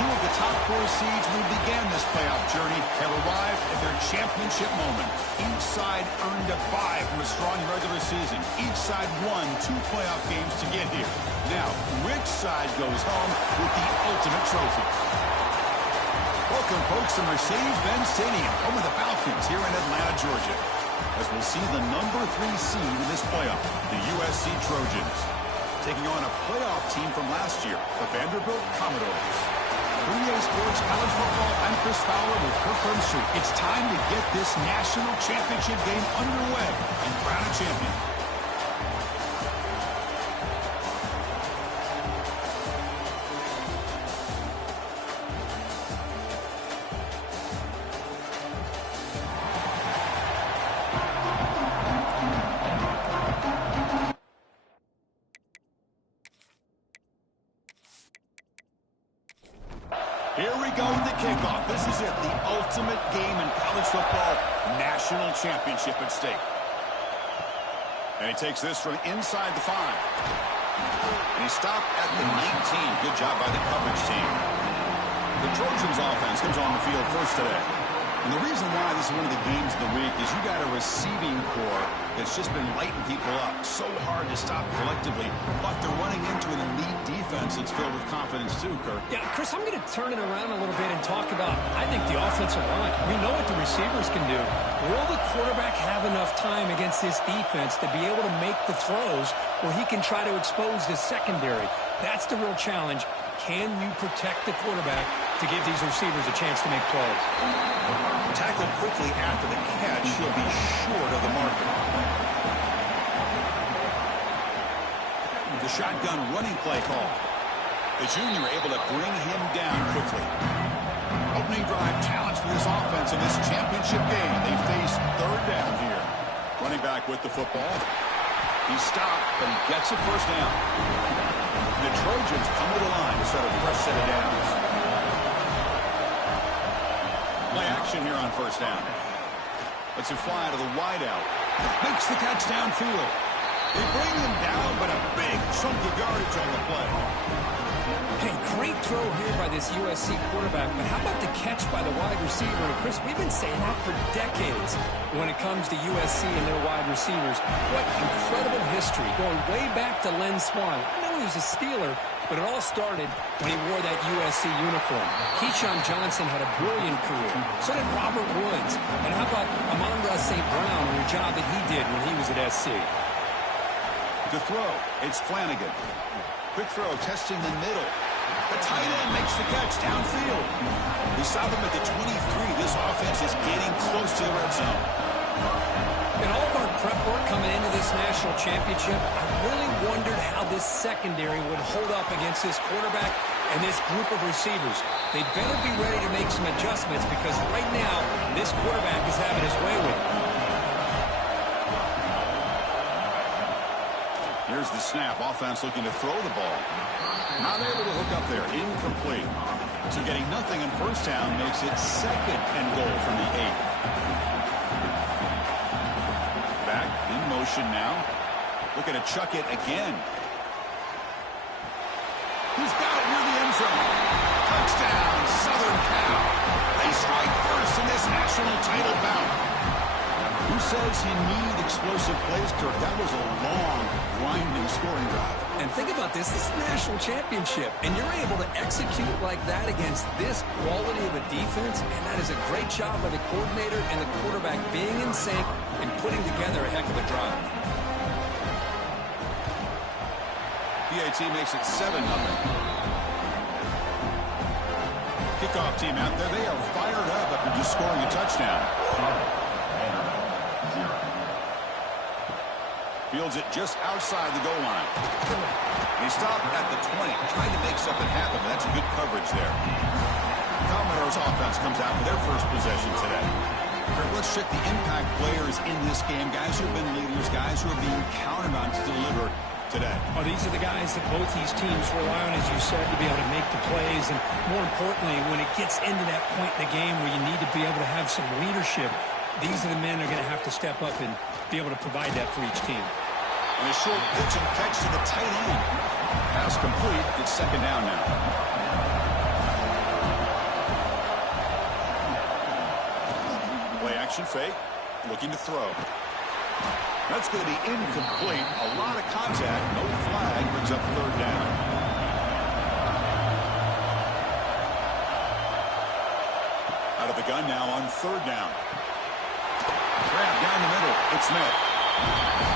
two of the top 4 seeds who began this playoff journey have arrived at their championship moment. Each side earned a bye from a strong regular season. Each side won 2 playoff games to get here. Now, which side goes home with the ultimate trophy? Welcome, folks, to Mercedes-Benz Stadium, home of the Falcons here in Atlanta, Georgia, as we'll see the number 3 seed in this playoff, the USC Trojans, taking on a playoff team from last year, the Vanderbilt Commodores. For EA Sports College Football, I'm Chris Fowler with Kirk Herbstreit. It's time to get this national championship game underway and crown a champion. Here we go with the kickoff. This is it, the ultimate game in college football, national championship at stake. And he takes this from inside the 5. And he stopped at the 19. Good job by the coverage team. The Trojans offense comes on the field first today. And the reason why this is one of the games of the week is you got a receiving core that's just been lighting people up. So hard to stop collectively, but they're running into an elite defense that's filled with confidence too, Kirk. Yeah, Chris, I'm going to turn it around a little bit and talk about, I think, the offensive line. We know what the receivers can do. Will the quarterback have enough time against this defense to be able to make the throws where he can try to expose the secondary? That's the real challenge. Can you protect the quarterback to give these receivers a chance to make plays? Tackled quickly after the catch. He'll be short of the marker. The shotgun running play call. The junior able to bring him down quickly. Opening drive challenge for this offense in this championship game. They face 3rd down here. Running back with the football. He stopped, but he gets a first down. The Trojans come to the line to start a fresh set of downs. Play action here on first down. Lets it fly to the wideout. Makes the catch downfield. They bring him down, but a big chunk of yardage on the play. Hey, great throw here by this USC quarterback, but how about the catch by the wide receiver? And Chris, we've been saying that for decades when it comes to USC and their wide receivers. What incredible history, going way back to Len Swan. I know he was a Steeler, but it all started when he wore that USC uniform. Keyshawn Johnson had a brilliant career. So did Robert Woods. And how about Amon-Ra St. Brown and the job that he did when he was at SC? To throw, it's Flanagan. Quick throw, testing the middle. The tight end makes the catch downfield. We saw them at the 23. This offense is getting close to the red zone. In all of our prep work coming into this national championship, I really wondered how this secondary would hold up against this quarterback and this group of receivers. They better be ready to make some adjustments because right now, this quarterback is having his way with it. Here's the snap. Offense looking to throw the ball. Not able to hook up there. Incomplete. So getting nothing in first down makes it 2nd and goal from the 8. Back in motion now. Looking to chuck it again. He's got it near the end zone. Touchdown, Southern Cal. They strike first in this national title bout. Who says you need explosive plays, Kirk? That was a long, winding scoring drive. And think about this. This is the national championship, and you're able to execute like that against this quality of a defense, and that is a great job by the coordinator and the quarterback being in sync and putting together a heck of a drive. PAT makes it 7-0. Kickoff team out there. They are fired up after just scoring a touchdown. Fields it just outside the goal line. He stopped at the 20, trying to make something happen, but that's a good coverage there. Commodores offense comes out for their first possession today. Let's check the impact players in this game. Guys who have been leaders, guys who are being counted on to deliver today. Oh, these are the guys that both these teams rely on, as you said, to be able to make the plays. And more importantly, when it gets into that point in the game where you need to be able to have some leadership, these are the men that are going to have to step up and be able to provide that for each team. And a short pitch and catch to the tight end. Pass complete. It's 2nd down now. Option fake. Looking to throw. That's going to be incomplete. A lot of contact. No flag. Brings up third down. Out of the gun now on third down. Grab down the middle. It's Smith.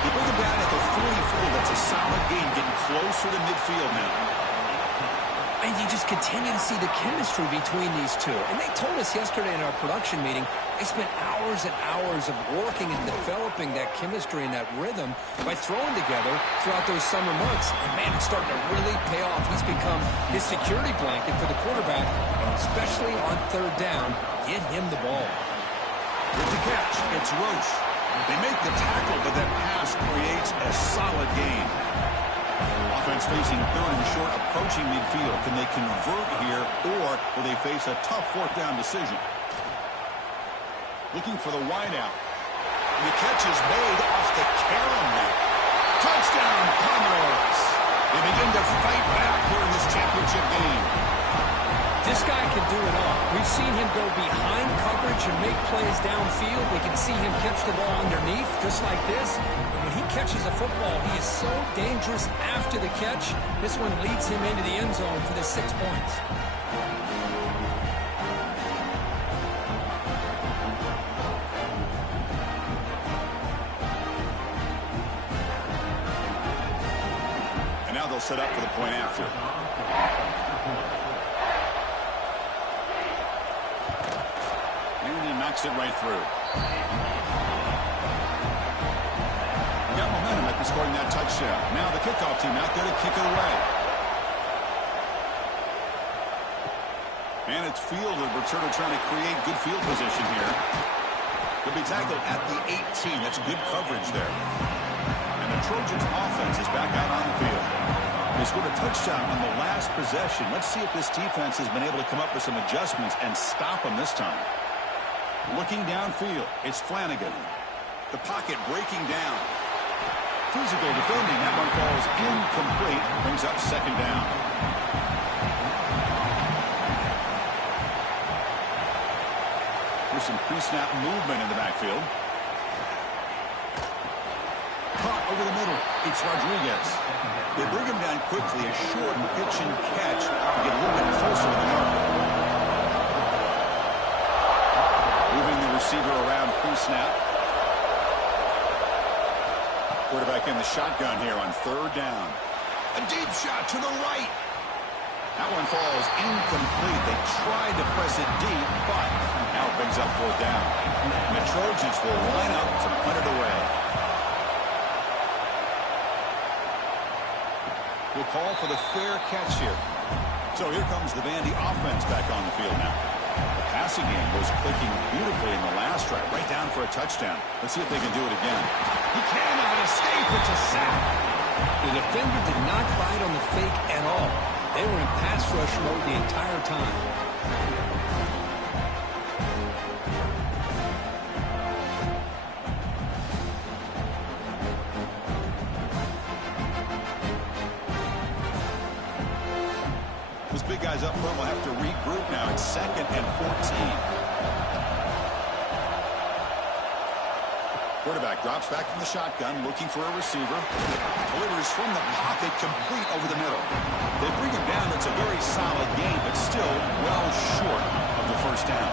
They bring him down at the 44. That's a solid gain. Getting closer to midfield now. And you just continue to see the chemistry between these two. And they told us yesterday in our production meeting, they spent hours and hours of working and developing that chemistry and that rhythm by throwing together throughout those summer months. And, man, it's starting to really pay off. He's become his security blanket for the quarterback, and especially on third down, get him the ball. With the catch, it's Roche. They make the tackle, but that pass creates a solid gain. Offense facing third and short, approaching midfield. Can they convert here, or will they face a tough fourth down decision? Looking for the wideout. The catch is made off the carom net. Touchdown, Commodores. They begin to fight back here in this championship game. This guy can do it all. We've seen him go behind coverage and make plays downfield. We can see him catch the ball underneath, just like this. And when he catches a football, he is so dangerous after the catch. This one leads him into the end zone for the 6 points. And now they'll set up for the point after. Knocks it right through. Got momentum after scoring that touchdown. Now the kickoff team out there to kick it away. And it's fielded. We're sort of trying to create good field position here. He'll be tackled at the 18. That's good coverage there. And the Trojans offense is back out on the field. They scored a touchdown on the last possession. Let's see if this defense has been able to come up with some adjustments and stop them this time. Looking downfield, it's Flanagan. The pocket breaking down. Physical defending. That one falls incomplete. Brings up second down. There's some pre-snap movement in the backfield. Caught over the middle. It's Rodriguez. They bring him down quickly. A short pitch and catch to get a little bit closer to the marker. Moving the receiver around pre-snap. Quarterback in the shotgun here on third down. A deep shot to the right. That one falls incomplete. They tried to press it deep, but now it brings up fourth down. And the Trojans will line up to punt it away. We'll call for the fair catch here. So here comes the Vandy offense back on the field now. The passing game was clicking beautifully in the last drive, right down for a touchdown. Let's see if they can do it again. He cannot escape. It's a sack. The defender did not bite on the fake at all. They were in pass rush mode the entire time. Big guys up front will have to regroup now. It's 2nd and 14. Quarterback drops back from the shotgun, looking for a receiver. Delivers from the pocket, complete over the middle. They bring him down. It's a very solid game, but still well short of the first down.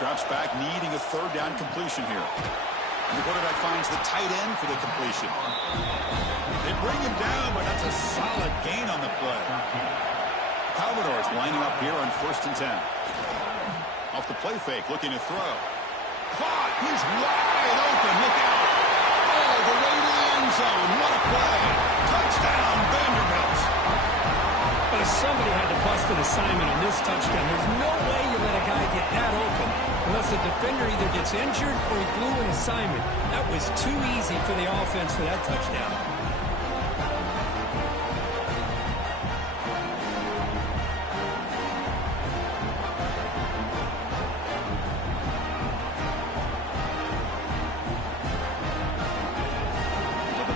Drops back, needing a third down completion here. And the quarterback finds the tight end for the completion. They bring him down, but that's a solid gain on the play. Commodores lining up here on 1st and 10. Off the play fake, looking to throw. Caught! He's wide open. Look out! All the way to the end zone. What a play! Touchdown, Vanderbilt! But somebody had to bust an assignment on this touchdown. There's no way you let a guy get that open unless the defender either gets injured or he blew an assignment. That was too easy for the offense for that touchdown.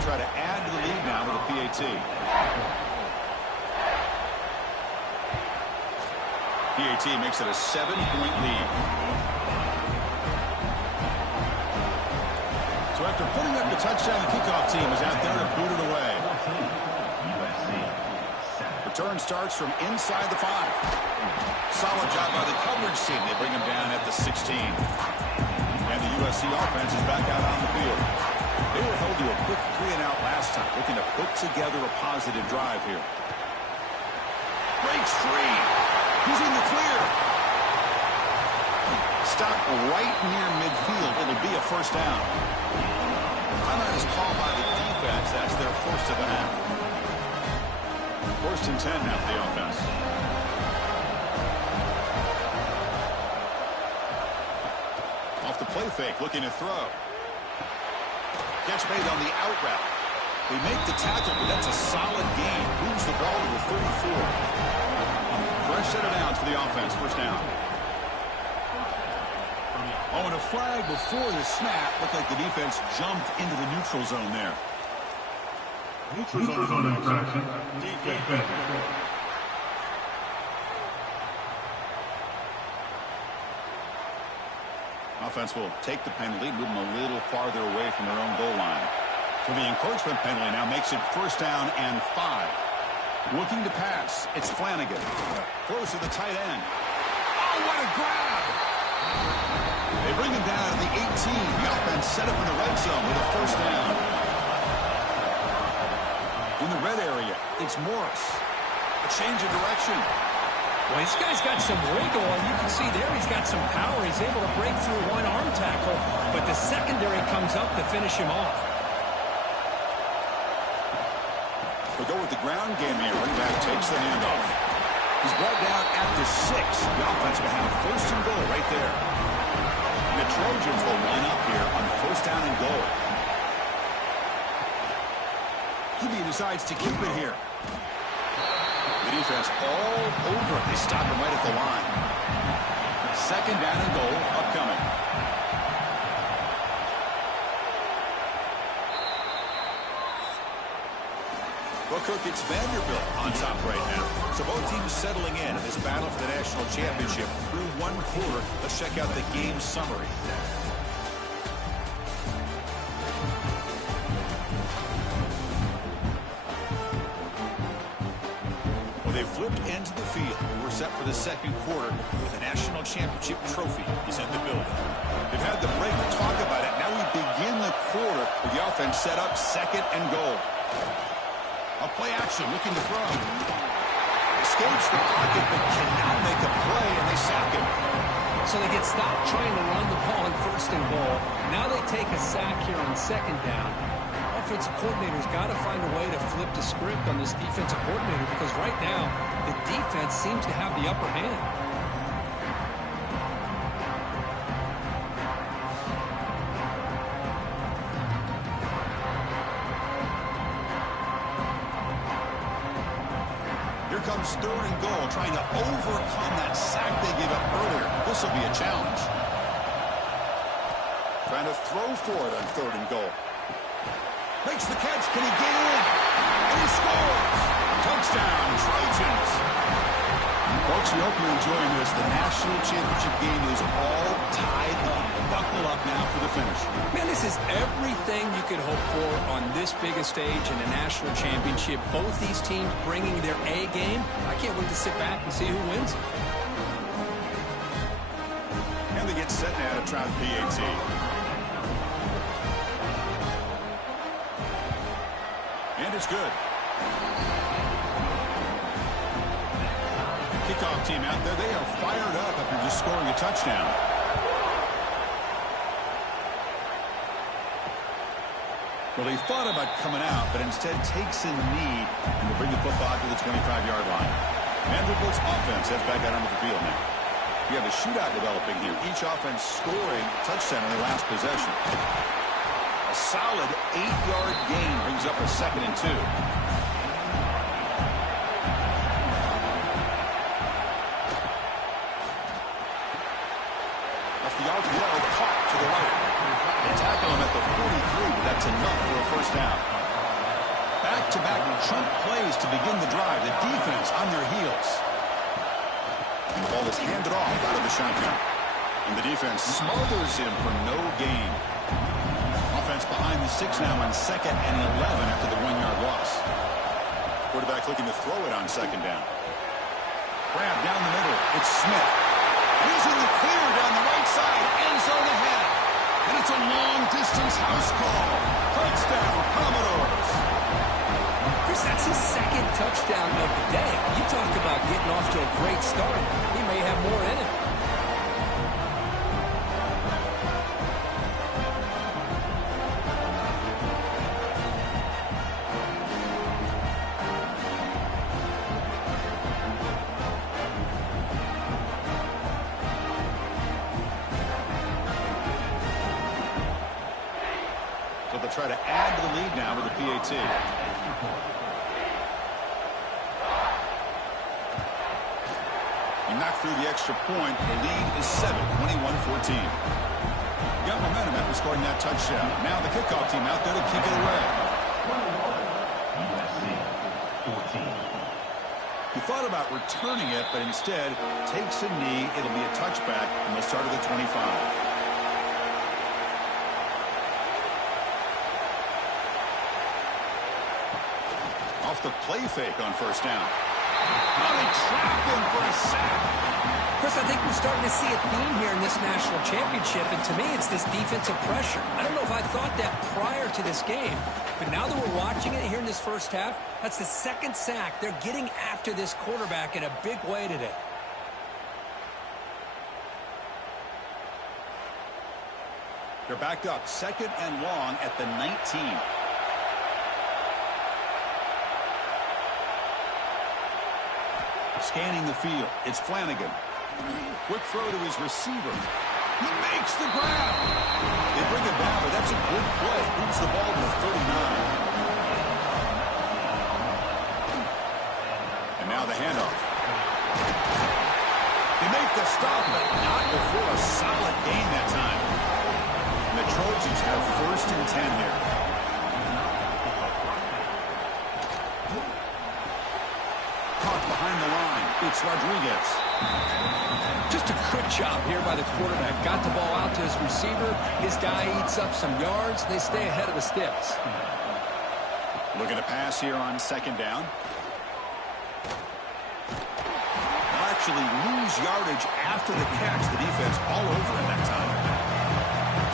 Try to add to the lead now with a PAT. PAT makes it a 7-point lead. So after putting up the touchdown, the kickoff team is out there to boot it away. Return starts from inside the 5. Solid job by the coverage team. They bring him down at the 16. And the USC offense is back out on the field. They were held to a quick 3-and-out last time, looking to put together a positive drive here. Breaks free. He's in the clear. Stop right near midfield. It'll be a first down. Timeout is called by the defense. That's their first of the half. First and 10 now for the offense. Off the play fake, looking to throw. Catch made on the out route. They make the tackle, but that's a solid gain. Moves the ball to the 34. Fresh set of downs for the offense. First down. Oh, and a flag before the snap. Looked like the defense jumped into the neutral zone there. Neutral zone infraction. Defense. Offense will take the penalty, move them a little farther away from their own goal line. So the encouragement penalty now makes it first down and 5. Looking to pass. It's Flanagan. Throws to the tight end. Oh, what a grab! They bring him down to the 18. The offense set up in the red zone with a first down. In the red area, it's Morris. A change of direction. Well, this guy's got some wiggle, and you can see there he's got some power. He's able to break through one arm tackle, but the secondary comes up to finish him off. We'll go with the ground game here. Running back takes the handoff. He's brought down at the 6. The offense will have first and goal right there. And the Trojans will line up here on first down and goal. QB decides to keep it here. The defense all over. They stop him right at the line. Second down and goal upcoming. Well, Cook, it's Vanderbilt on top right now. So both teams settling in this battle for the national championship through one quarter. Let's check out the game summary. They flipped into the field. We're set for the second quarter with a national championship trophy is in the building. They've had the break to talk about it. Now we begin the quarter with the offense set up second and goal. A play action looking to throw. Escapes the pocket but cannot make a play, and they sack him. So they get stopped trying to run the ball on first and goal. Now they take a sack here on second down. Offensive coordinator's got to find a way to flip the script on this defensive coordinator because right now the defense seems to have the upper hand. Here comes third and goal, trying to overcome that sack they gave up earlier. This will be a challenge. Trying to throw for it on third and goal. Makes the catch. Can he get in? And he scores! Touchdown, Trojans! Folks, we hope you're enjoying this. The national championship game is all tied up. Buckle up now for the finish. Man, this is everything you could hope for on this biggest stage in a national championship. Both these teams bringing their A game. I can't wait to sit back and see who wins. And they get set now to try the PAT. And it's good. Kickoff team out there. They are fired up after just scoring a touchdown. Well, he thought about coming out, but instead takes in the knee and will bring the football to the 25-yard line. Vanderbilt's offense heads back out onto the field now. We have a shootout developing here. Each offense scoring a touchdown in their last possession. A solid 8-yard gain brings up a second and 2. Off the RPO, caught to the right. They tackle him at the 43, but that's enough for a first down. Back-to-back chunk plays to begin the drive. The defense on their heels. And the ball is handed off out of the shotgun. And the defense smothers him for no gain. Offense behind the 6 now on 2nd and 11 after the 1-yard loss. Quarterback looking to throw it on 2nd down. Grab down the middle. It's Smith. Using the clear down the right side. End zone ahead. And it's a long-distance house call. Touchdown, Commodores. Chris, that's his 2nd touchdown of the day. You talked about getting off to a great start. He may have more in it. So they'll try to add to the lead now with the PAT. He knocked through the extra point. The lead is 7, 21-14. Got momentum after scoring that touchdown. Now the kickoff team out there to kick it away. USC 14. He thought about returning it, but instead takes a knee. It'll be a touchback, and they'll start at the 25. Off the play fake on 1st down. Oh, they trap him for a sack. Chris, I think we're starting to see a theme here in this national championship, and to me, it's this defensive pressure. I don't know if I thought that prior to this game, but now that we're watching it here in this first half, that's the 2nd sack. They're getting after this quarterback in a big way today. They're backed up 2nd and long at the 19. Scanning the field. It's Flanagan. Quick throw to his receiver. He makes the grab. They bring it down, but that's a good play. Moves the ball to the 39. And now the handoff. They make the stop, but not before a solid gain that time. And the Trojans have 1st and 10 here. Caught behind the line. It's Rodriguez. Just a good job here by the quarterback. Got the ball out to his receiver. His guy eats up some yards. They stay ahead of the sticks. Looking to pass here on 2nd down. They'll actually lose yardage after the catch. The defense all over him that time.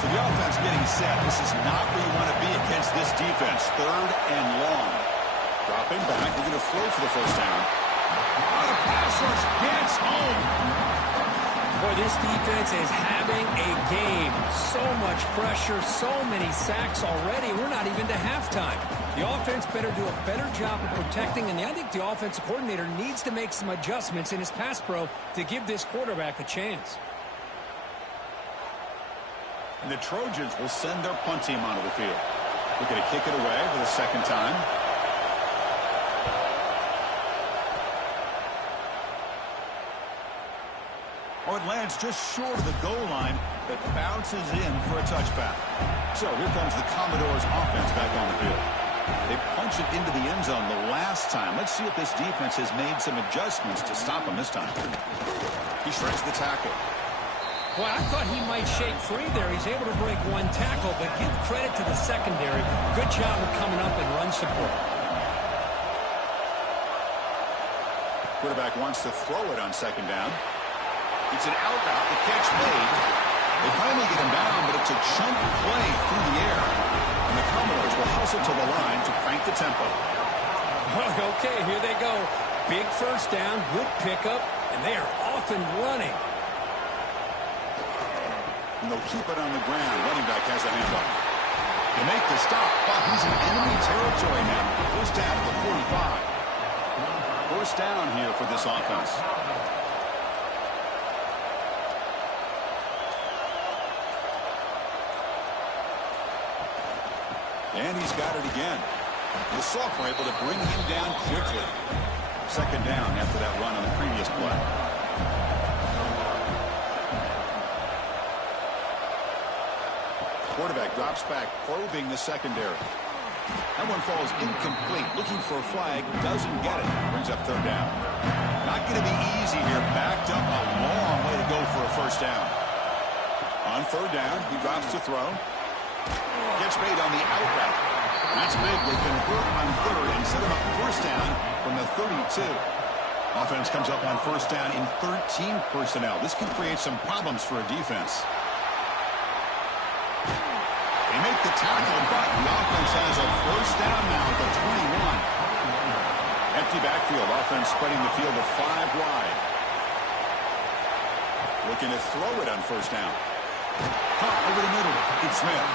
So the offense getting set. This is not where you want to be against this defense. 3rd and long. Dropping back. They're going to throw for the 1st down. Oh, the pass rush gets home. Boy, this defense is having a game. So much pressure, so many sacks already. We're not even to halftime. The offense better do a better job of protecting, and I think the offensive coordinator needs to make some adjustments in his pass pro to give this quarterback a chance. And the Trojans will send their punt team onto the field. We're going to kick it away for the 2nd time. Oh, it lands just short of the goal line, but bounces in for a touchback. So here comes the Commodores offense back on the field. They punch it into the end zone the last time. Let's see if this defense has made some adjustments to stop him this time. He shreds the tackle. Well, I thought he might shake free there. He's able to break 1 tackle, but give credit to the secondary. Good job of coming up and run support. Quarterback wants to throw it on 2nd down. It's an out route. The catch made. They finally get him down, but it's a chunk play through the air. And the Commodores will hustle to the line to crank the tempo. Okay, here they go. Big 1st down, good pickup, and they are off and running. And they'll keep it on the ground. Running back has a handoff. They make the stop, but he's in enemy territory now. 1st down to the 45. 1st down here for this offense. And he's got it again. The Salk were able to bring him down quickly. 2nd down after that run on the previous play. Quarterback drops back, probing the secondary. That one falls incomplete. Looking for a flag. Doesn't get it. Brings up third down. Not going to be easy here. Backed up a long way to go for a first down. On third down, he drops to throw. Gets made on the out route. That's big. They convert on third and set him up first down from the 32. Offense comes up on first down in 13 personnel. This can create some problems for a defense. They make the tackle, but the offense has a first down now at the 21. Empty backfield. Offense spreading the field to 5 wide. Looking to throw it on first down. Caught over the middle. It's Smith.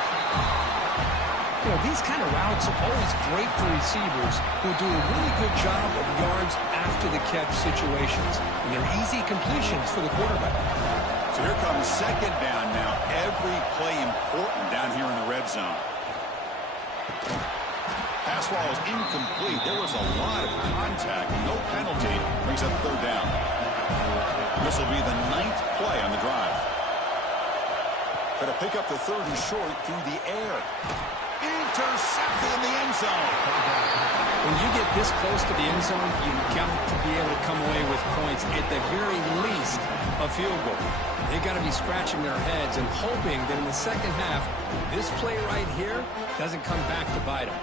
You know, these kind of routes are always great for receivers who do a really good job of yards after the catch situations. And they're easy completions for the quarterback. So here comes second down now. Every play important down here in the red zone. Pass ball is incomplete. There was a lot of contact. No penalty. Brings up third down. This will be the 9th play on the drive. Going to pick up the third and short through the air. Intercepted in the end zone. When you get this close to the end zone, you've got to be able to come away with points, at the very least a field goal. They've got to be scratching their heads and hoping that in the second half, this play right here doesn't come back to bite them.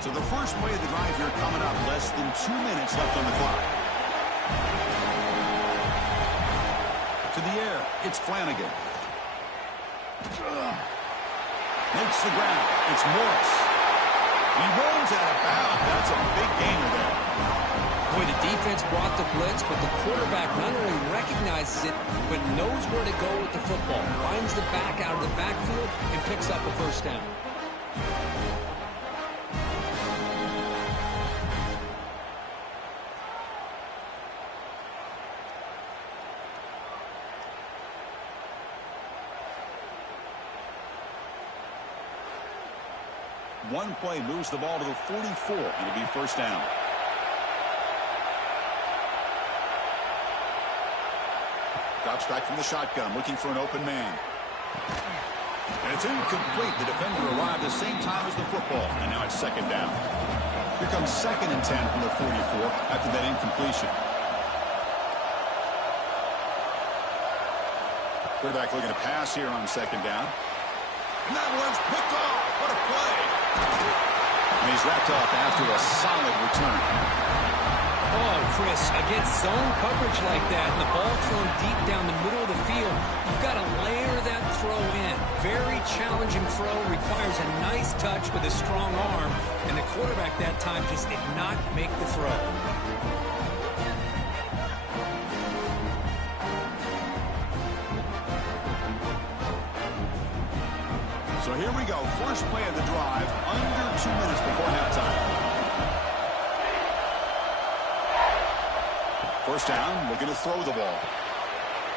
So the first play of the drive here coming up. Less than 2 minutes left on the clock. To the air. It's Flanagan. Makes the ground. It's Morris. He rolls out of bounds. That's a big gainer there. Boy, the defense brought the blitz, but the quarterback not only recognizes it, but knows where to go with the football. Finds the back out of the backfield and picks up a first down. One play moves the ball to the 44. It'll be first down. Drops back from the shotgun, looking for an open man. And it's incomplete. The defender arrived the same time as the football. And now it's second down. Here comes second and 10 from the 44 after that incompletion. Quarterback looking to pass here on second down. And that one's picked off. What a play. And he's wrapped up after a solid return. Oh, Chris, against zone coverage like that, and the ball thrown deep down the middle of the field, you've got to layer that throw in. Very challenging throw, requires a nice touch with a strong arm, and the quarterback that time just did not make the throw. So here we go. First play of the drive, under 2 minutes before halftime. First down, looking to throw the ball.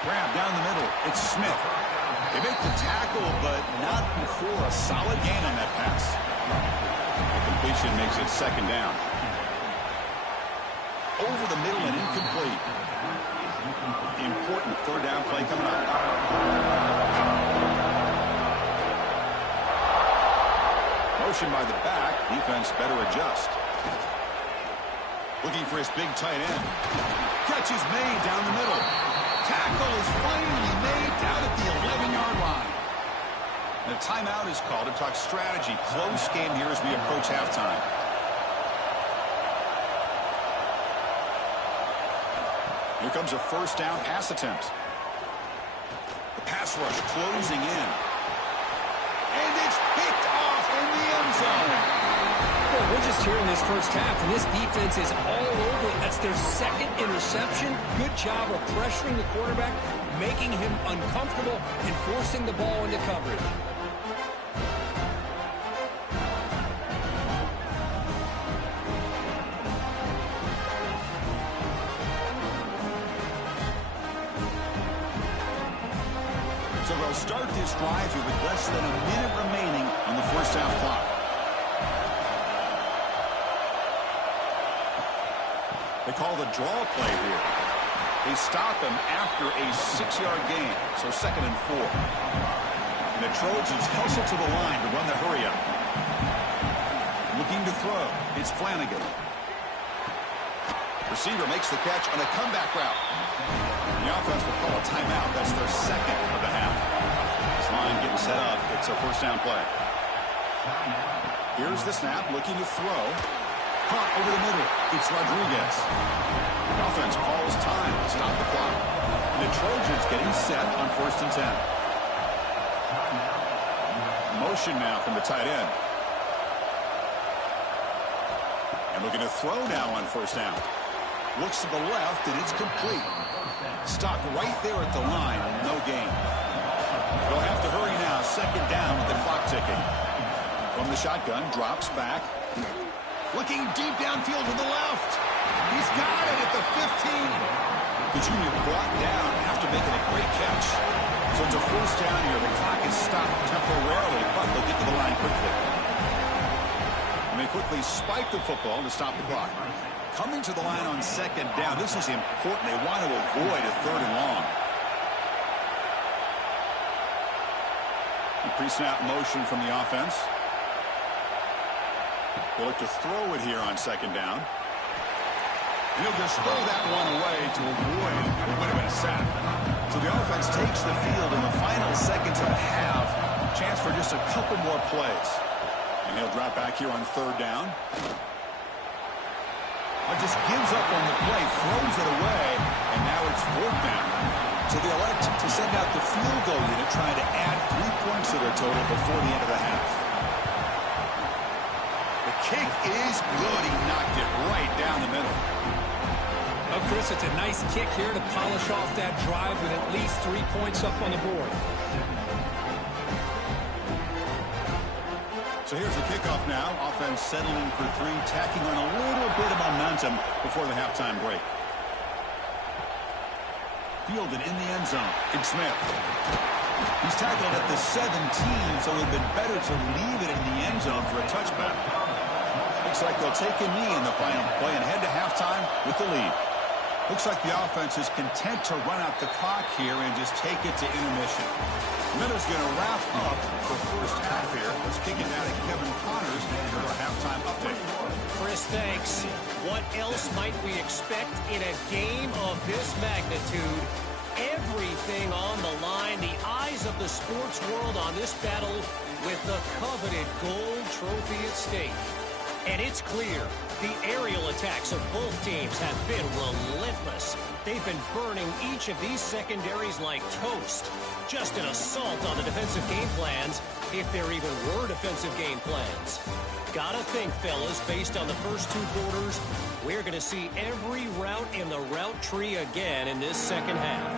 Grab down the middle. It's Smith. They make the tackle, but not before a solid gain on that pass. The completion makes it second down. Over the middle and incomplete. Important third down play coming up. Motion by the back. Defense better adjust. Looking for his big tight end. Catch is made down the middle. Tackle is finally made down at the 11-yard line. And a timeout is called to talk strategy. Close game here as we approach halftime. Here comes a first down pass attempt. The pass rush closing in. And it's picked off in the end zone. Well, we're just here in this first half, and this defense is all over it. That's their second interception. Good job of pressuring the quarterback, making him uncomfortable, and forcing the ball into coverage. So they'll start this drive here with less than a minute remaining on the first half clock. They call the draw play here. They stop him after a 6-yard gain, so 2nd and 4. And the Trojans hustle to the line to run the hurry up. Looking to throw. It's Flanagan. Receiver makes the catch on a comeback route. The offense will call a timeout. That's their 2nd of the half. This line getting set up. It's a 1st down play. Here's the snap, looking to throw. Caught over the middle. It's Rodriguez. The offense calls time to stop the clock. And the Trojans getting set on 1st and 10. Motion now from the tight end. And looking to throw now on 1st down. Looks to the left, and it's complete. Stopped right there at the line. No gain. They'll have to hurry now. 2nd down with the clock ticking. From the shotgun, drops back. Looking deep downfield to the left. He's got it at the 15. The junior brought down after making a great catch. So it's a 1st down here. The clock is stopped temporarily, but they'll get to the line quickly. And they quickly spike the football to stop the clock. Coming to the line on 2nd down. This is important. They want to avoid a 3rd and long. Pre-snap motion from the offense. They'll look to throw it here on 2nd down. And he'll just throw that one away to avoid what would have been a sack. So the offense takes the field in the final seconds of the half. Chance for just a couple more plays. And he'll drop back here on 3rd down. Just gives up on the play, throws it away, and now it's 4th down. So they elect to send out the field goal unit, trying to add 3 points to their total before the end of the half. The kick is good. He knocked it right down the middle. Well, Chris, it's a nice kick here to polish off that drive with at least 3 points up on the board. So here's the kickoff now. Offense settling for 3, tacking on a little bit of momentum before the halftime break. Fielded in the end zone. It's Smith. He's tackled at the 17, so it would have been better to leave it in the end zone for a touchback. Looks like they'll take a knee in the final play and head to halftime with the lead. Looks like the offense is content to run out the clock here and just take it to intermission. Miller's going to wrap up the 1st half here. Let's kick it down to Kevin Connors for our halftime update. Chris, thanks. What else might we expect in a game of this magnitude? Everything on the line. The eyes of the sports world on this battle with the coveted gold trophy at stake. And it's clear the aerial attacks of both teams have been relentless. They've been burning each of these secondaries like toast. Just an assault on the defensive game plans, if there even were defensive game plans. Gotta think, fellas, based on the first 2 quarters, we're going to see every route in the route tree again in this 2nd half.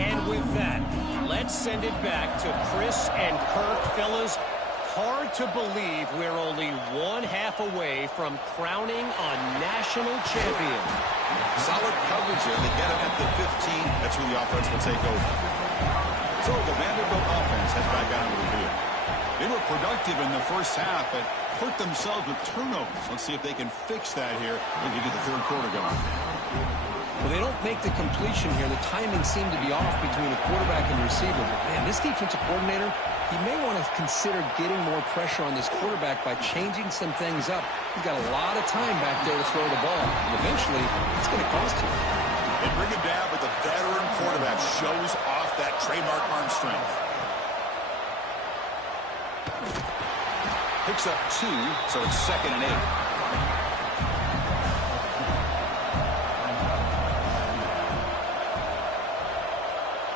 And with that, let's send it back to Chris and Kirk. Fellas, hard to believe we're only 1 half away from crowning a national champion. Solid coverage here. They get him at the 15. That's where the offense will take over. So the Vanderbilt offense heads back out into the field. They were productive in the 1st half, but hurt themselves with turnovers. Let's see if they can fix that here when you get the 3rd quarter going. Well, they don't make the completion here. The timing seemed to be off between the quarterback and receiver. But, man, this defensive coordinator, he may want to consider getting more pressure on this quarterback by changing some things up. He's got a lot of time back there to throw the ball. And eventually, it's going to cost him. They bring him down, but the veteran quarterback shows off that trademark arm strength. Picks up 2, so it's 2nd and 8.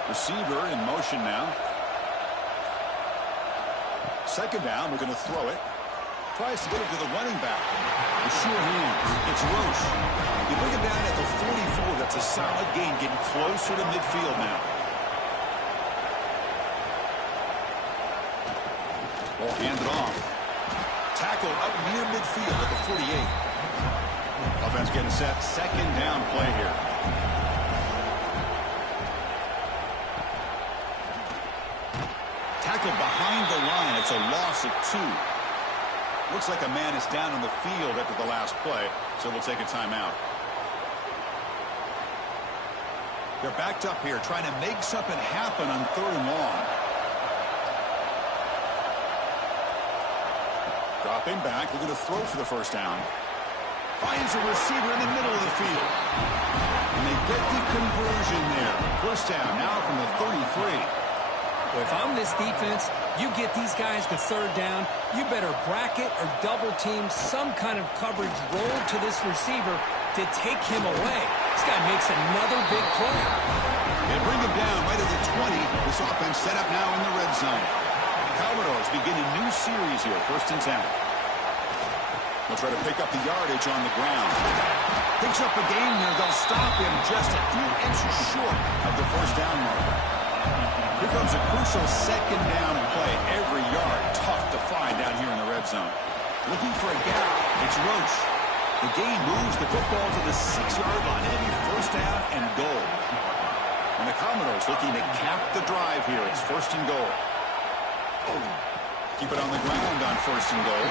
Receiver in motion now. 2nd down, we're going to throw it. Tries to get it to the running back. The sure hands. It's Roche. You bring him down at the 44. That's a solid gain, getting closer to midfield now. Ball handed off. Tackle up near midfield at the 48. Offense getting set. 2nd down play here. Tackle behind the line. It's a loss of 2. Looks like a man is down on the field after the last play, so we'll take a timeout. They're backed up here, trying to make something happen on 3rd and long. Dropping back, looking to throw for the first down. Finds a receiver in the middle of the field. And they get the conversion there. First down now from the 33. Well, if I'm this defense, you get these guys to 3rd down, you better bracket or double team some kind of coverage roll to this receiver to take him away. This guy makes another big play. They bring him down right at the 20. This offense set up now in the red zone. Commodores begin a new series here, 1st and 10. They'll try to pick up the yardage on the ground. Picks up a gain here. They'll stop him just a few inches short of the 1st down mark. Here comes a crucial 2nd down play. Every yard tough to find down here in the red zone. Looking for a gap. It's Roach. The gain moves the football to the 6-yard line. It'll be 1st down and goal. And the Commodores looking to cap the drive here. It's 1st and goal. Keep it on the ground on 1st and goal.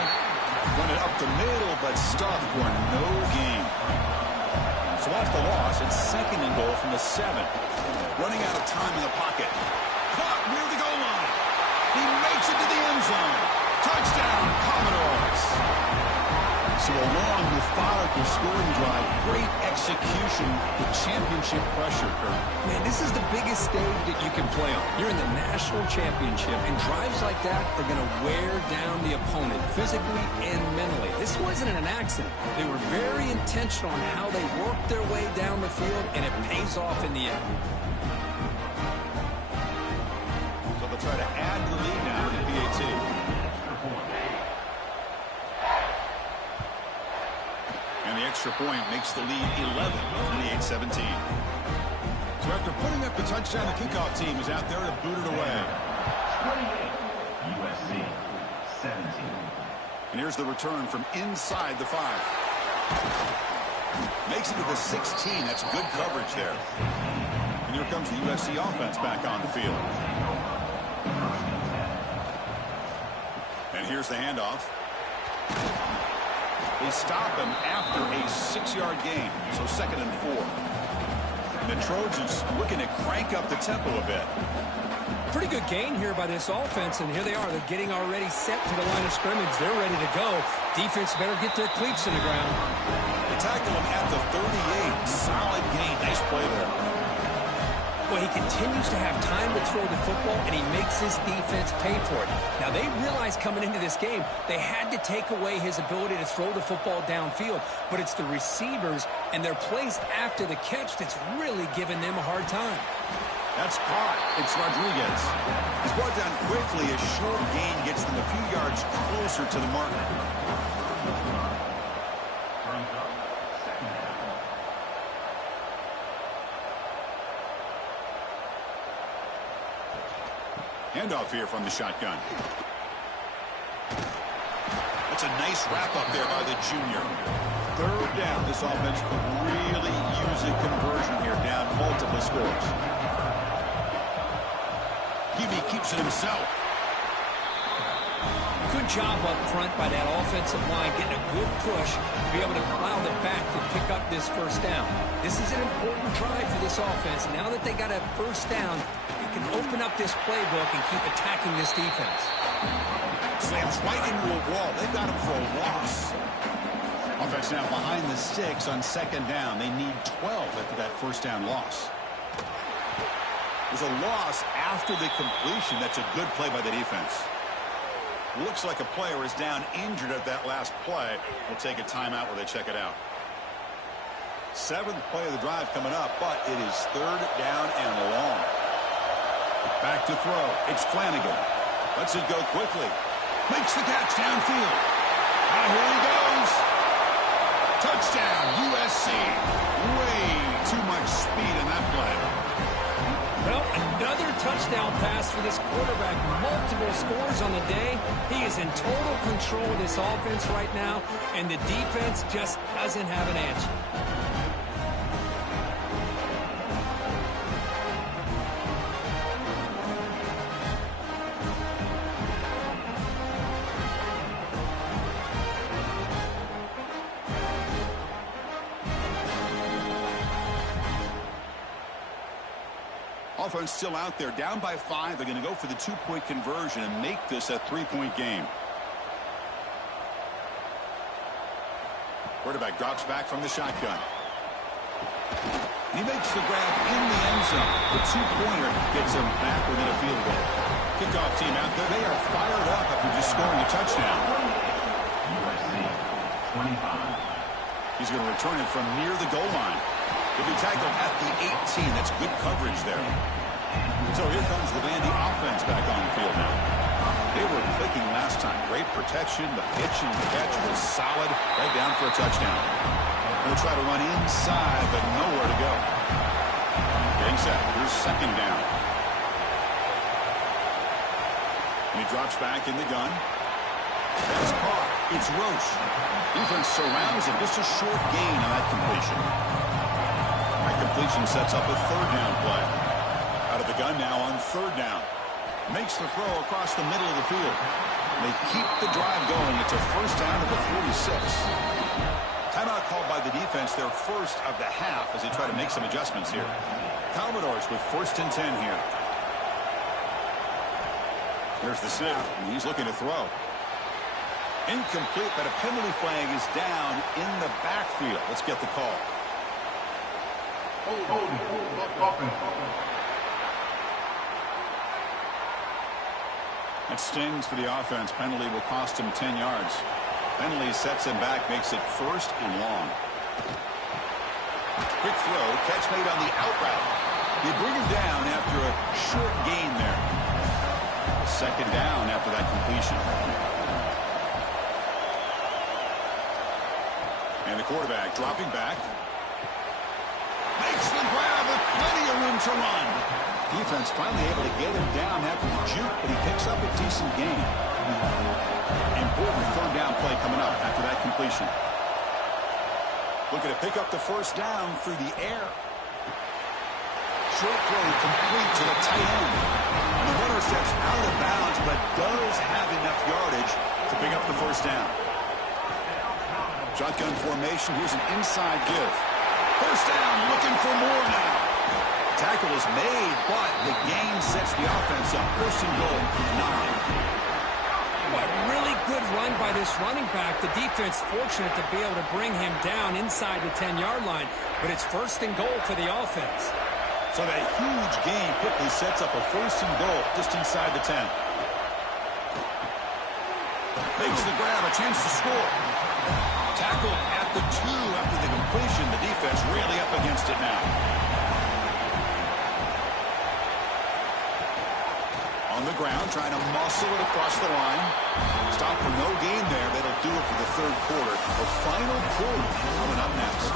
Run it up the middle, but stuffed for no gain. So off the loss, it's 2nd and goal from the 7. Running out of time in the pocket. Caught near the goal line. He makes it to the end zone. Touchdown, Commodores. So a long, methodical scoring drive. Great execution with championship pressure, Kurt. Man, this is the biggest stage that you can play on. You're in the national championship, and drives like that are going to wear down the opponent physically and mentally. This wasn't an accident. They were very intentional on how they worked their way down the field, and it pays off in the end. So they'll try to add to the lead now in the PAT. And the extra point makes the lead 11, 28-17. So after putting up the touchdown, the kickoff team is out there to boot it away. 28, USC 17. And here's the return from inside the 5. Makes it to the 16. That's good coverage there. And here comes the USC offense back on the field. And here's the handoff. They stop him after a 6-yard gain, so 2nd and 4. The Trojans looking to crank up the tempo a bit. Pretty good gain here by this offense, and here they are. They're getting already set to the line of scrimmage. They're ready to go. Defense better get their cleats in the ground. They tackle him at the 38. Solid gain. Nice play there. Well, he continues to have time to throw the football, and he makes his defense pay for it. Now, they realized coming into this game, they had to take away his ability to throw the football downfield, but it's the receivers and their plays after the catch that's really giving them a hard time. That's caught. It's Rodriguez. He's brought down quickly. A short gain gets them a few yards closer to the marker. Handoff here from the shotgun. That's a nice wrap-up there by the junior. 3rd down. This offense could really use a conversion here, down multiple scores. Hebe keeps it himself. Good job up front by that offensive line, getting a good push to be able to allow the back to pick up this 1st down. This is an important drive for this offense. Now that they got a 1st down, they can open up this playbook and keep attacking this defense. Slams right into a wall. They've got him for a loss. Offense now behind the 6 on 2nd down. They need 12 after that 1st down loss. There's a loss after the completion. That's a good play by the defense. Looks like a player is down injured at that last play. We'll take a timeout where they check it out. 7th play of the drive coming up, but it is 3rd down and long. Back to throw. It's Flanagan. Lets it go quickly. Makes the catch downfield. And here he goes. Touchdown, USC. Way too much speed in that play. Well, another touchdown pass for this quarterback. Multiple scores on the day. He is in total control of this offense right now, and the defense just doesn't have an answer. offense still out there, down by 5. They're going to go for the 2-point conversion and make this a 3-point game. Quarterback drops back from the shotgun. He makes the grab in the end zone. The 2-pointer gets him back within a field goal. Kickoff team out there. They are fired up after just scoring a touchdown. USC 25. He's going to return it from near the goal line. He'll be tackled at the 18. That's good coverage there. So here comes the Vandy offense back on the field now. They were clicking last time. Great protection. The pitch and catch was solid. Right down for a touchdown. They'll try to run inside, but nowhere to go. Getting set. Here's second down. And he drops back in the gun. That's caught. It's Roche. Defense surrounds him. Just a short gain on that completion. That completion sets up a third down play. Out of the gun now on third down. Makes the throw across the middle of the field. They keep the drive going. It's a first down at the 46. Timeout called by the defense, their first of the half, as they try to make some adjustments here. Commodores with 1st and 10 here. There's the snap, and he's looking to throw. Incomplete, but a penalty flag is down in the backfield. Let's get the call. That stings for the offense. Penalty will cost him 10 yards. Penalty sets him back, makes it 1st and long. Quick throw, catch made on the out route. They bring him down after a short gain there. 2nd down after that completion. And the quarterback dropping back. Makes the grab with plenty of room to run. Defense finally able to get him down after the juke, but he picks up a decent gain. Important third down play coming up after that completion. Looking to pick up the first down through the air. Short throw complete to the tight end. And the runner steps out of bounds, but does have enough yardage to pick up the first down. Shotgun formation. Here's an inside give. First down, looking for more now. Tackle is made, but the gain sets the offense up. 1st and goal, 9. What really good run by this running back. The defense fortunate to be able to bring him down inside the 10-yard line, but it's 1st and goal for the offense. So that huge gain quickly sets up a 1st and goal just inside the 10. Makes the grab, a chance to score. Tackle at the 2 after the completion. The defense really up against it now. On the ground, trying to muscle it across the line. Stop for no gain there. That'll do it for the 3rd quarter. The final quarter coming up next.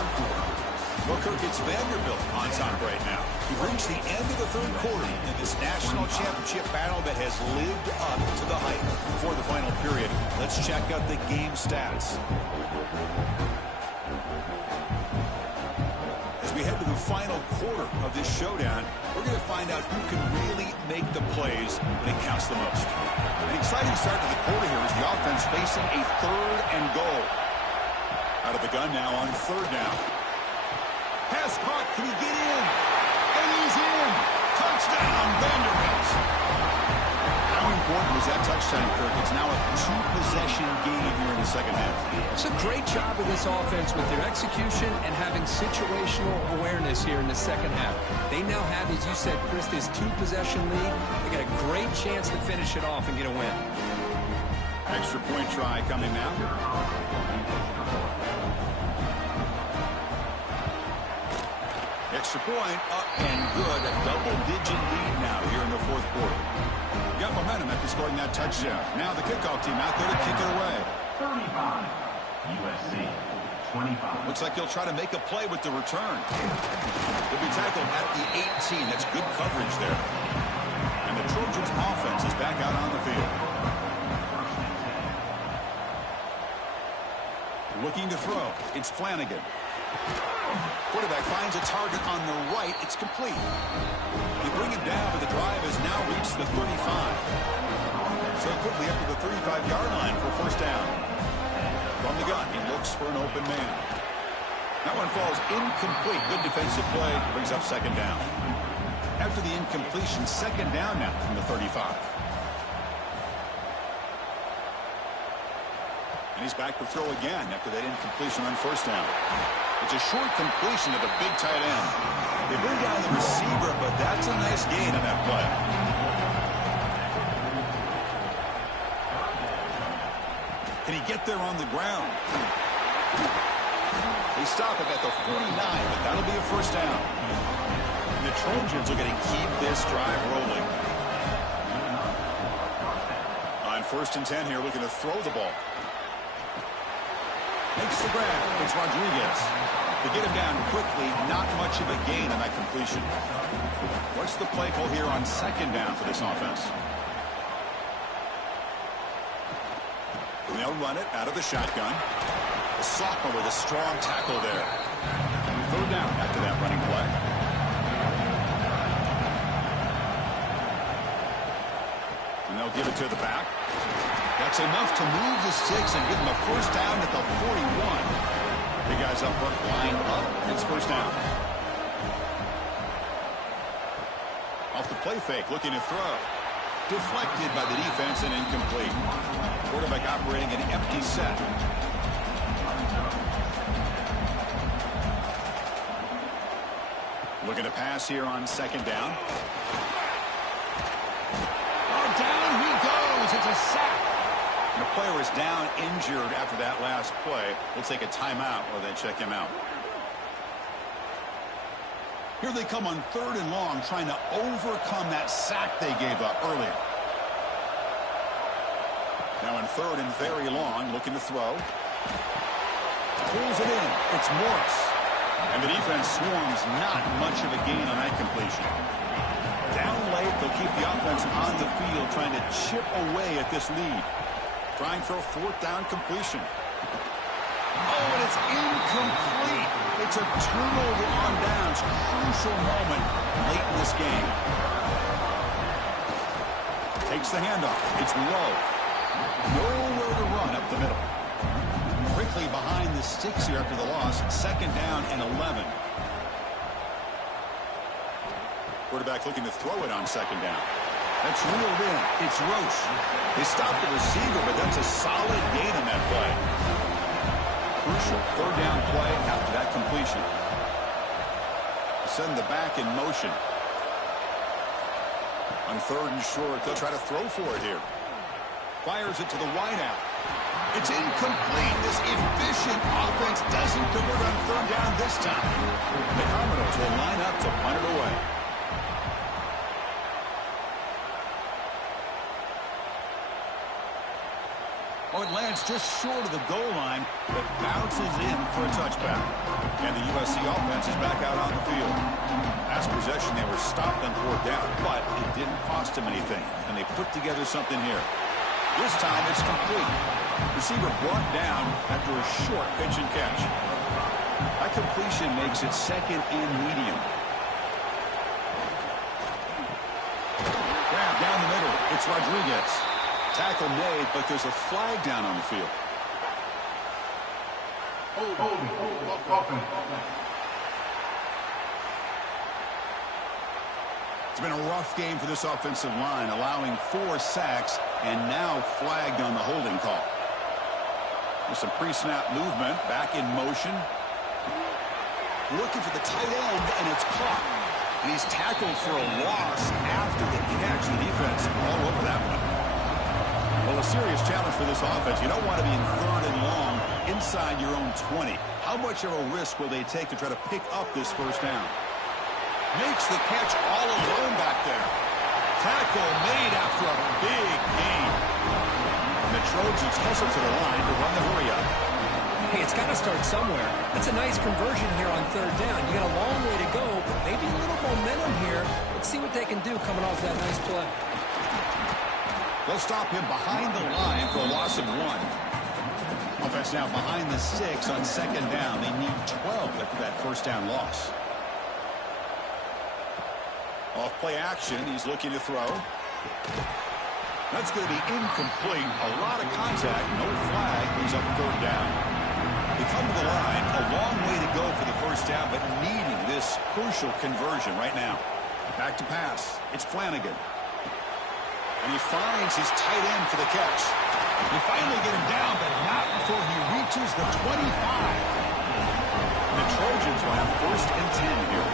Booker gets Vanderbilt on top right now. We've reached the end of the 3rd quarter in this national championship battle that has lived up to the hype. Before the final period, let's check out the game stats. As we head to the final quarter of this showdown, we're going to find out who can really make the plays when it counts the most. An exciting start to the quarter here as the offense facing a 3rd and goal. Out of the gun now on 3rd down. Pass caught. Can he get in? And he's in. Touchdown, Vanderbilt. How important was that touchdown, Kirk? It's now a 2-possession game here in the 2nd half. It's a great job of this offense with their execution and having situational awareness here in the 2nd half. They now have, as you said, Chris, this 2-possession lead. They got a great chance to finish it off and get a win. Extra point try coming now. Extra point up and good. A double-digit lead now here in the 4th quarter. Got momentum after scoring that touchdown. Now the kickoff team out there to kick it away. 35. USC 25. Looks like he'll try to make a play with the return. He'll be tackled at the 18. That's good coverage there. And the Trojans offense is back out on the field. Looking to throw. It's Flanagan. Quarterback finds a target on the right. It's complete. They bring him down, but the drive has now reached the 35. So quickly up to the 35-yard line for 1st down. From the gun, he looks for an open man. That one falls incomplete. Good defensive play. Brings up 2nd down. after the incompletion. Second down now from the 35. And he's back to throw again after that incompletion on first down. It's a short completion to the big tight end. They bring down the receiver, but that's a nice gain on that play. Can he get there on the ground? They stop him at the 49, but that'll be a first down. And the Trojans are going to keep this drive rolling. On 1st and 10 here, looking to throw the ball. Makes the grab. It's Rodriguez. To get him down quickly, not much of a gain on that completion. What's the play call here on 2nd down for this offense? And they'll run it out of the shotgun. The sophomore with a strong tackle there. 3rd down after that running play. And they'll give it to the back. That's enough to move the sticks and give them a first down at the 41. The guys up front lined up. It's first down. Off the play fake, looking to throw. Deflected by the defense and incomplete. Quarterback operating an empty set. Looking to pass here on 2nd down. Oh, down he goes. It's a sack. The player is down injured after that last play. We'll take a timeout or then check him out. Here they come on 3rd and long, trying to overcome that sack they gave up earlier. Now in 3rd and very long, looking to throw. Pulls it in. It's Morris. And the defense swarms, not much of a gain on that completion. Down late, they'll keep the offense on the field, trying to chip away at this lead. Trying for a 4th down completion. Oh, and it's incomplete. It's a turnover on downs. Crucial moment late in this game. Takes the handoff. It's low. Nowhere to run up the middle. Quickly behind the sticks here after the loss. 2nd down and 11. Quarterback looking to throw it on 2nd down. That's reeled in. It's Roche. They stopped the receiver, but that's a solid gain on that play. Crucial 3rd down play after that completion. Send the back in motion. On 3rd and short, they'll try to throw for it here. Fires it to the wideout. It's incomplete. This efficient offense doesn't convert on 3rd down this time. The Commodores will line up to punt it away. Oh, it lands just short of the goal line, but bounces in for a touchback. And the USC offense is back out on the field. Last possession, they were stopped on 4th down, but it didn't cost them anything, and they put together something here. This time, it's complete. Receiver brought down after a short pitch and catch. That completion makes it 2nd and medium. Grab down the middle. It's Rodriguez. Tackle made, but there's a flag down on the field. It's been a rough game for this offensive line, allowing 4 sacks and now flagged on the holding call. There's some pre-snap movement, back in motion. Looking for the tight end, and it's caught. And he's tackled for a loss after the catch. The defense all over that one. Well, a serious challenge for this offense. You don't want to be in 3rd and long inside your own 20. How much of a risk will they take to try to pick up this first down? Makes the catch all alone back there. Tackle made after a big gain. And the Trojans hustle to the line to run the hurry up. Hey, it's got to start somewhere. That's a nice conversion here on 3rd down. You got a long way to go, but maybe a little momentum here. Let's see what they can do coming off that nice play. They'll stop him behind the line for a loss of 1. Offense now behind the 6 on 2nd down. They need 12 after that first down loss. Off play action. He's looking to throw. That's going to be incomplete. A lot of contact. No flag. He's up 3rd down. They come to the line. A long way to go for the first down, but needing this crucial conversion right now. Back to pass. It's Flanagan. And he finds his tight end for the catch. They finally get him down, but not before he reaches the 25. The Trojans will have 1st and 10 here.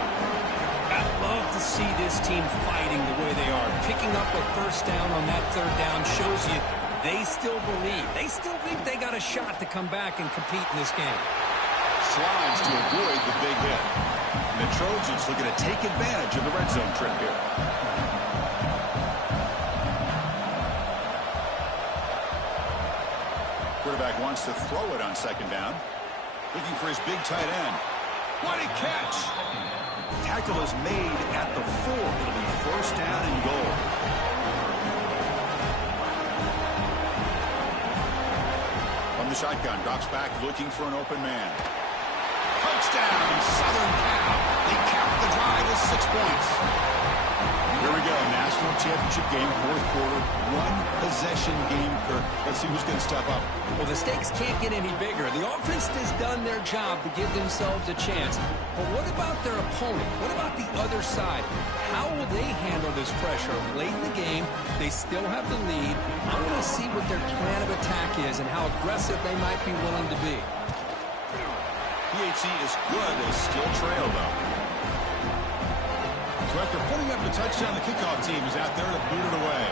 I love to see this team fighting the way they are. Picking up a 1st down on that 3rd down shows you they still believe. They still think they got a shot to come back and compete in this game. Slides to avoid the big hit. And the Trojans looking to take advantage of the red zone trip here. Quarterback wants to throw it on 2nd down. Looking for his big tight end. What a catch! Tackle is made at the 4. It'll be 1st down and goal. From the shotgun, drops back looking for an open man. Touchdown, Southern Cal. They count the drive with 6 points. Here we go, national championship game, 4th quarter, 1-possession game. Kirk, let's see who's going to step up. Well, the stakes can't get any bigger. The offense has done their job to give themselves a chance. But what about their opponent? What about the other side? How will they handle this pressure? Late in the game, they still have the lead. I want to see what their plan of attack is and how aggressive they might be willing to be. PHC is good. They still trail, though. So after putting up the touchdown, the kickoff team is out there to boot it away.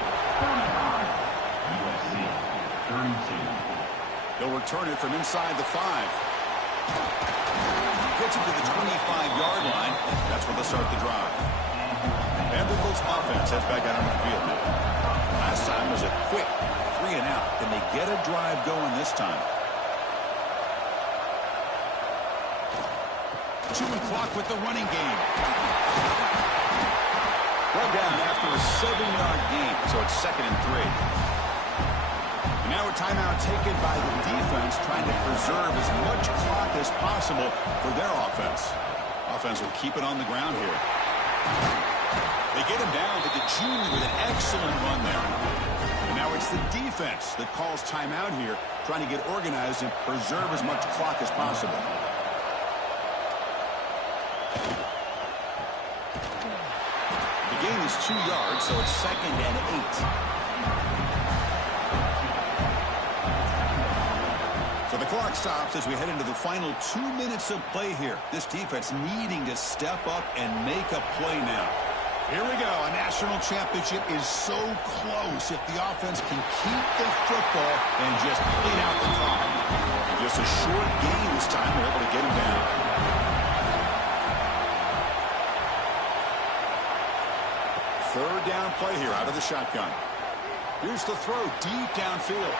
USC 32. They'll return it from inside the 5. Gets it to the 25-yard line. That's where they'll start the drive. Vanderbilt's offense heads back out on the field now. Last time was a quick 3 and out. Can they get a drive going this time? Chewing clock with the running game. Run down after a 7-yard gain, so it's 2nd and 3. And now a timeout taken by the defense, trying to preserve as much clock as possible for their offense. Offense will keep it on the ground here. They get him down to the junior with an excellent run there. And now it's the defense that calls timeout here, trying to get organized and preserve as much clock as possible. The gain is 2 yards, so it's 2nd and 8. So the clock stops as we head into the final 2 minutes of play here. This defense needing to step up and make a play now. Here we go. A national championship is so close if the offense can keep the football and just bleed out the clock. Just a short gain this time. They're able to get him down. 3rd down play here out of the shotgun. Here's the throw deep downfield.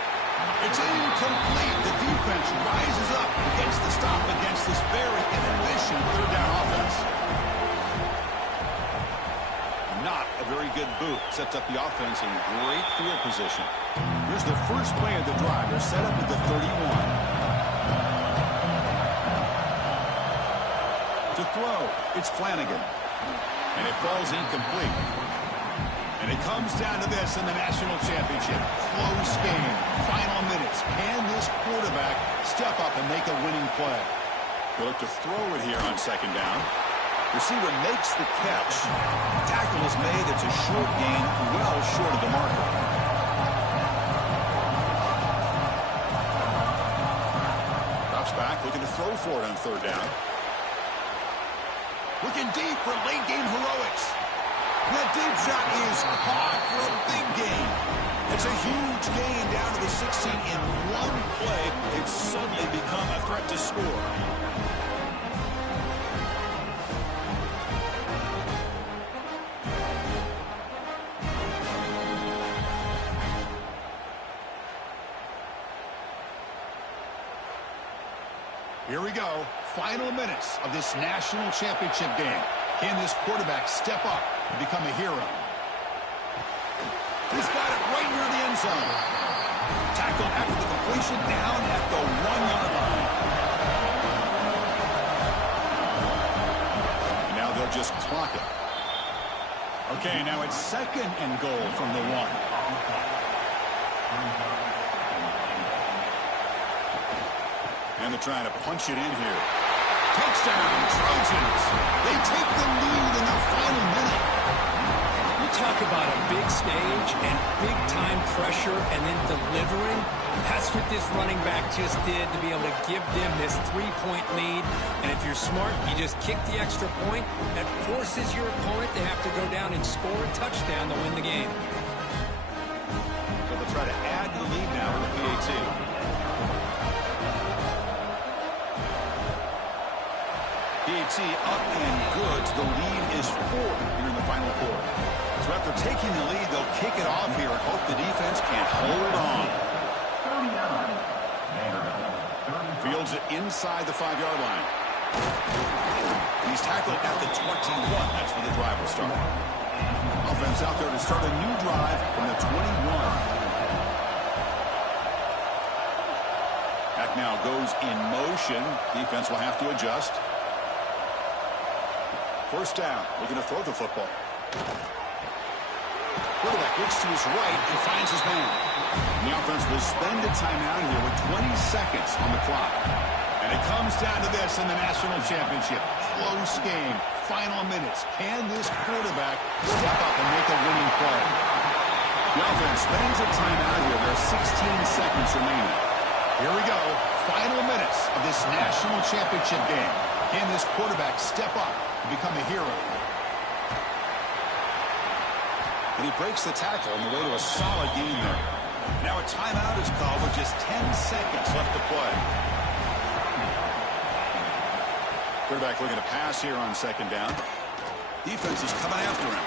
It's incomplete. The defense rises up against the stop against this very efficient 3rd down offense. Not a very good boot. Sets up the offense in great field position. Here's the first play of the drive. They're set up at the 31. To throw, it's Flanagan. And it falls incomplete. And it comes down to this in the national championship. Close game. Final minutes. Can this quarterback step up and make a winning play? They look to throw it here on 2nd down. Receiver makes the catch. Tackle is made. It's a short gain, well short of the marker. Drops back, looking to throw for it on 3rd down. Looking deep for late game heroics. That deep shot is caught for a big gain. It's a huge gain down to the 16 in one play. It's suddenly become a threat to score. Here we go. Final minutes of this national championship game. Can this quarterback step up and become a hero? He's got it right near the end zone. Tackle after the completion down at the 1-yard line. And now they'll just clock it. Okay, now it's 2nd and goal from the 1. And they're trying to punch it in here. Touchdown, Trojans. They take the lead in the final minute. talk about a big stage and big-time pressure and then delivering. That's what this running back just did to be able to give them this 3-point lead. And if you're smart, you just kick the extra point. That forces your opponent to have to go down and score a touchdown to win the game. So they'll try to add to the lead now with the PAT. PAT up and good. So the lead is 4 here in the final quarter. So after taking the lead, they'll kick it off here and hope the defense can hold on. Fields it inside the 5-yard line. He's tackled at the 21. That's where the drive will start. Offense out there to start a new drive from the 21. Back now goes in motion. Defense will have to adjust. First down. Looking to throw the football. Quarterback looks to his right and finds his man. The offense will spend a timeout here with 20 seconds on the clock. And it comes down to this in the national championship. Close game. Final minutes. Can this quarterback step up and make a winning play? The offense spends a timeout here. There are 16 seconds remaining. Here we go. Final minutes of this national championship game. Can this quarterback step up and become a hero? And he breaks the tackle on the way to a solid gain there. Now a timeout is called with just 10 seconds left to play. Quarterback looking to pass here on second down. Defense is coming after him.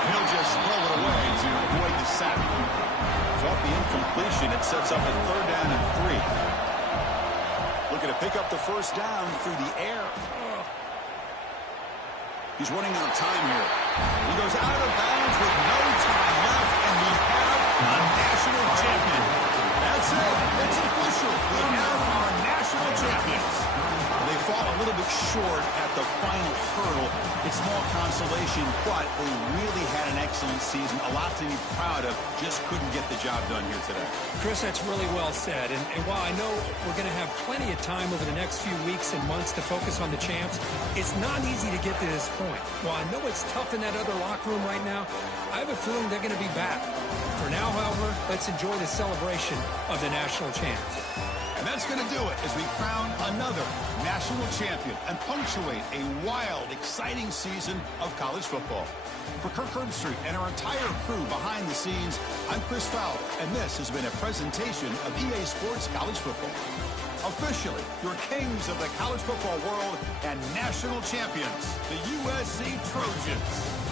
And he'll just throw it away to avoid the sack. So off the incompletion, it sets up a 3rd down and 3. Looking to pick up the first down through the air. He's running out of time here. He goes out of bounds with no time left, and we have a national champion. That's it. It's official. We have our national champions. They fall a little bit short at the final hurdle. It's small consolation, but they really had an excellent season. A lot to be proud of. Just couldn't get the job done here today. Chris, that's really well said. And while I know we're going to have plenty of time over the next few weeks and months to focus on the champs, it's not easy to get to this point. While I know it's tough in that other locker room right now, I have a feeling they're going to be back. For now, however, let's enjoy the celebration of the national champs. And that's going to do it as we crown another national champion and punctuate a wild, exciting season of college football. For Kirk Herbstreit and our entire crew behind the scenes, I'm Chris Fowler, and this has been a presentation of EA Sports College Football. Officially, your kings of the college football world and national champions, the USC Trojans.